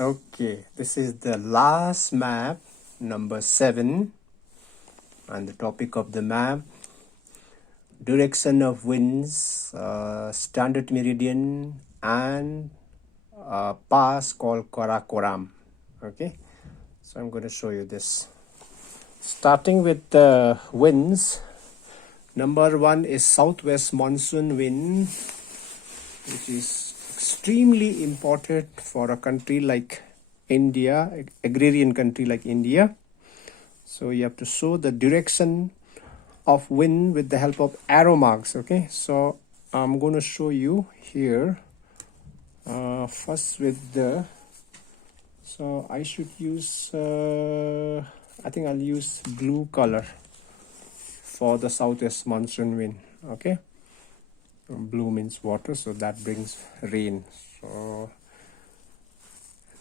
Okay, this is the last map, number 7, and the topic of the map: direction of winds, standard meridian, and pass called Karakoram. Okay, so I'm going to show you this. Starting with the winds, number 1 is southwest monsoon wind, which is extremely important for a country like India, agrarian country like India. So you have to show the direction of wind with the help of arrow marks. Okay, so I'm going to show you here first with the, so I should use I think I'll use blue color for the southwest monsoon wind. Okay, blue means water, so that brings rain. So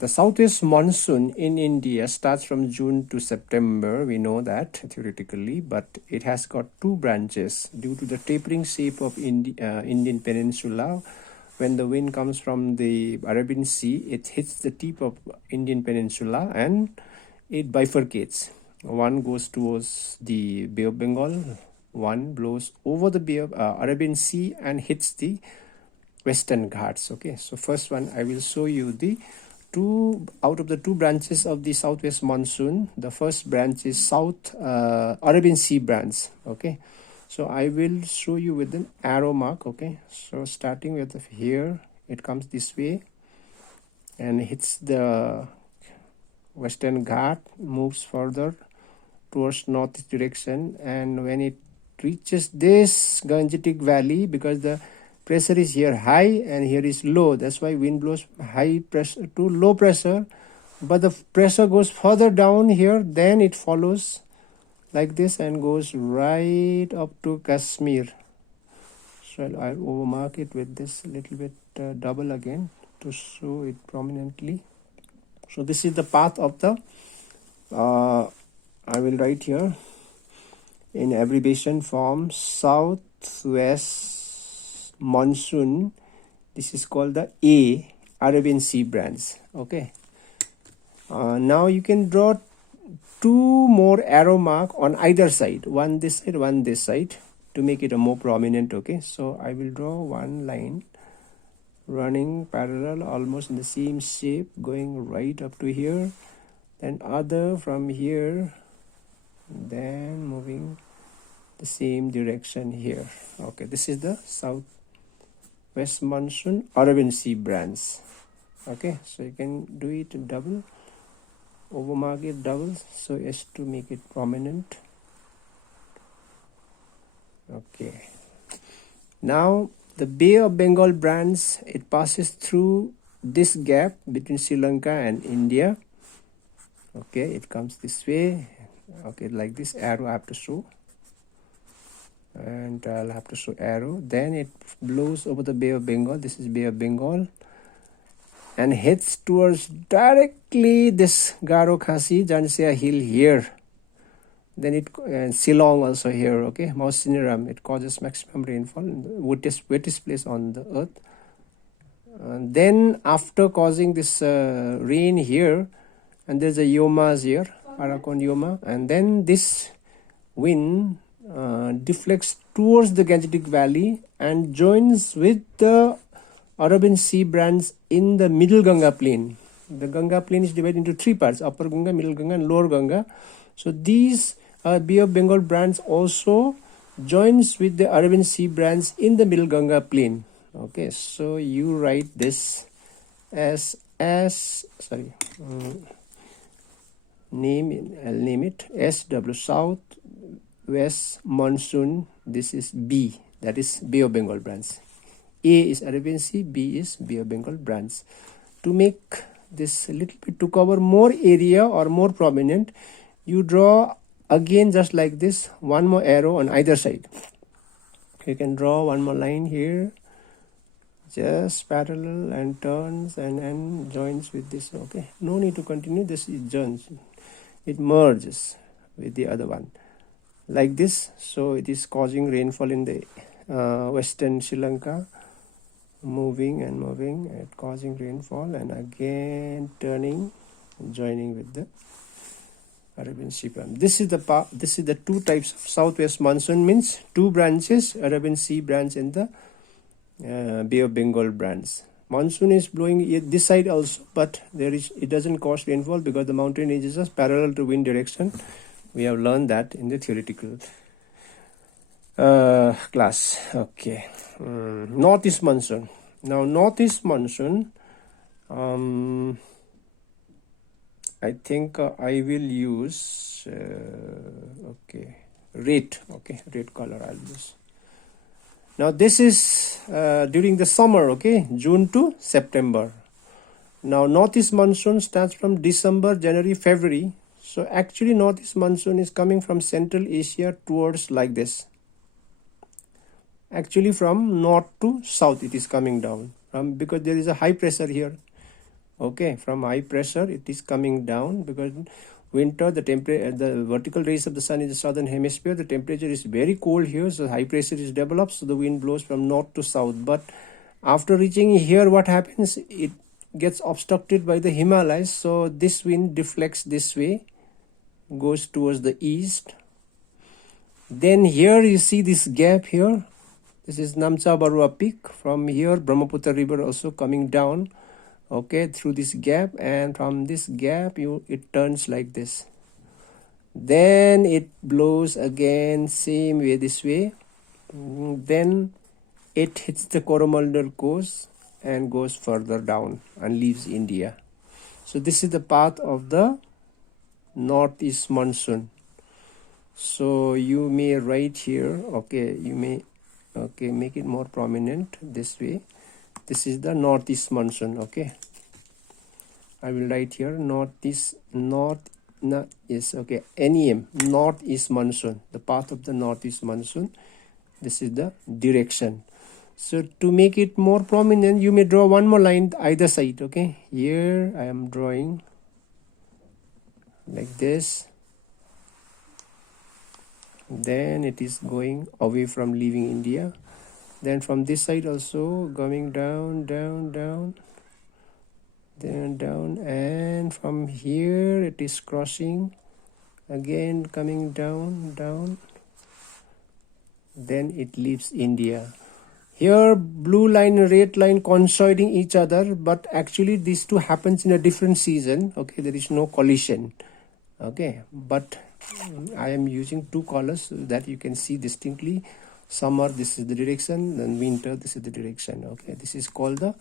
the southwest monsoon in India starts from June to September. We know that theoretically, but it has got two branches due to the tapering shape of Indian peninsula. When the wind comes from the Arabian Sea, it hits the tip of Indian peninsula and it bifurcates. One goes towards the Bay of Bengal, one blows over the Bay of Arabian Sea and hits the Western Ghats. Okay, so first one I will show you the two out of the two branches of the southwest monsoon. The first branch is South Arabian Sea branch. Okay, so I will show you with an arrow mark. Okay, so starting with here, it comes this way and hits the Western Ghat, moves further towards north direction, and when it reaches this Gangetic Valley, because the pressure is here high and here is low, that's why wind blows high pressure to low pressure, but the pressure goes further down here, then it follows like this and goes right up to Kashmir. So I'll overmark it with this little bit double again to show it prominently. So this is the path of the I will write here in abbreviation form southwest monsoon. This is called the A Arabian Sea branch. Okay, now you can draw two more arrow mark on either side, one this side, one this side, to make it a more prominent. Okay, so I will draw one line running parallel almost in the same shape going right up to here, then other from here, then moving the same direction here. Okay, this is the southwest monsoon Arabian Sea branch. Okay, so you can do it double, overmark it double so as to make it prominent. Okay, now the Bay of Bengal branch, it passes through this gap between Sri Lanka and India. Okay, it comes this way. Okay, like this arrow I have to show, and I'll have to show arrow. Then it blows over the Bay of Bengal. This is Bay of Bengal, and heads towards directly this Garo Khasi Jansia hill here. Then it and Shillong also here. Okay, Mausiniram, it causes maximum rainfall, wettest place on the earth. Then after causing this rain here, and there's a Yomas here, Arakan Yoma, and then this wind deflects towards the Gangetic Valley and joins with the Arabian Sea branch in the middle Ganga plain. The Ganga plain is divided into three parts: Upper Ganga, Middle Ganga, and Lower Ganga. So these Bay of Bengal branch also joins with the Arabian Sea branch in the middle Ganga plain. Okay, so you write this as sorry. I'll name it SW, South West Monsoon. This is B, that is Bay of Bengal branch. A is Arabian Sea, B is Bay of Bengal branch. To make this a little bit, to cover more area or more prominent, you draw again just like this, one more arrow on either side. You can draw one more line here, just parallel, and turns and joins with this. Okay, no need to continue, this is joins, it merges with the other one like this. So it is causing rainfall in the western Sri Lanka, moving and moving and causing rainfall, and again turning and joining with the Arabian Sea branch. This is the two types of southwest monsoon, means two branches, Arabian Sea branch and the Bay of Bengal branch. Monsoon is blowing this side also, but it doesn't cause rainfall because the mountain ranges are parallel to wind direction. We have learned that in the theoretical class. Okay. Northeast monsoon. Now northeast monsoon, I think I will use red color I'll use. Now this is during the summer, okay, June to September. Now northeast monsoon starts from December, January, February. So actually northeast monsoon is coming from Central Asia towards like this. Actually from north to south it is coming down, because there is a high pressure here. Okay, from high pressure it is coming down because winter, the vertical rays of the sun in the southern hemisphere, the temperature is very cold here, so high pressure is developed, so the wind blows from north to south. But after reaching here, what happens? It gets obstructed by the Himalayas, so this wind deflects this way, goes towards the east. Then here you see this gap here. This is Namcha Barua Peak. From here, Brahmaputra River also coming down, okay, through this gap, and from this gap it turns like this. Then it blows again same way, this way. Then it hits the Coromandel coast and goes further down and leaves India. So this is the path of the northeast monsoon. So you may write here, okay, you may make it more prominent this way. This is the northeast monsoon, okay. I will write here northeast monsoon, northeast monsoon, the path of the northeast monsoon. This is the direction. So to make it more prominent, you may draw one more line either side, okay. Here I am drawing like this. Then it is going away from leaving India. Then from this side also going down, then down, and from here it is crossing, again coming down, then it leaves India. Here blue line and red line coinciding each other, but actually these two happens in a different season, okay. There is no collision, okay, but I am using two colors so that you can see distinctly. Summer, this is the direction, then winter, this is the direction, okay. This is called the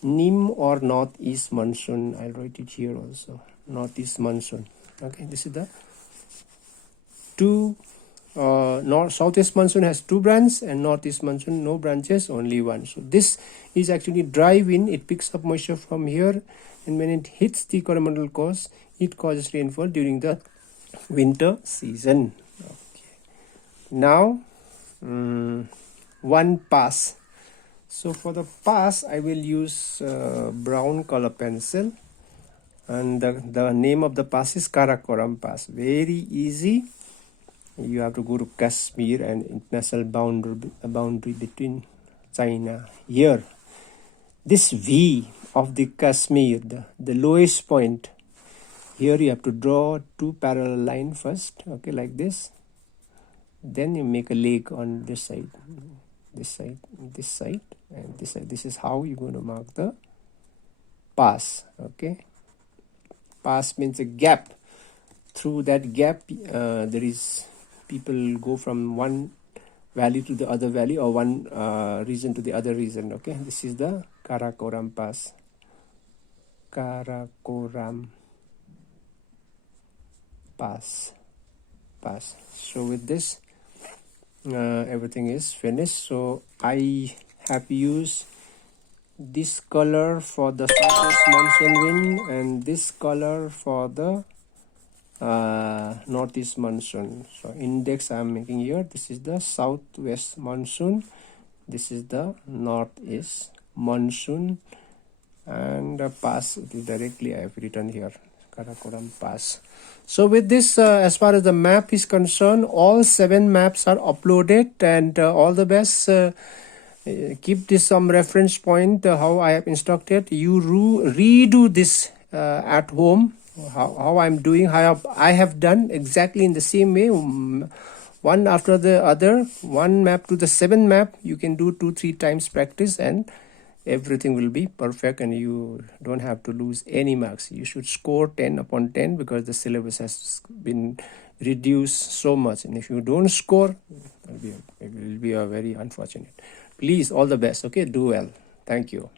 NIM or northeast monsoon. I'll write it here also, northeast monsoon, okay. This is the two southeast monsoon has two branches, and northeast monsoon no branches, only one. So this is actually dry wind. It picks up moisture from here, and when it hits the Coromandel coast, it causes rainfall during the winter season. Okay. Now one pass. So for the pass I will use brown color pencil, and the name of the pass is Karakoram Pass. Very easy. You have to go to Kashmir and international boundary between China. Here this V of the Kashmir, the lowest point, here you have to draw two parallel lines first, okay, like this. Then you make a lake on this side, this side, this side, and this side. This is how you're going to mark the pass, okay. Pass means a gap. Through that gap there is people go from one valley to the other valley, or one region to the other region, okay. This is the Karakoram Pass. Karakoram Pass. So with this everything is finished. So I have used this color for the southwest monsoon wind, and this color for the northeast monsoon. So index I am making here. This is the southwest monsoon, this is the northeast monsoon, and the pass, it is directly I have written here, Karakoram Pass. So with this, as far as the map is concerned, all 7 maps are uploaded, and all the best keep this some reference point, how I have instructed. You redo this at home, how I'm doing, how I have done exactly in the same way, one after the other, one map to the 7 map. You can do 2-3 times practice and everything will be perfect, and you don't have to lose any marks. You should score 10 upon 10 because the syllabus has been reduced so much, and if you don't score, it will be a very unfortunate. Please, all the best. Okay, do well. Thank you.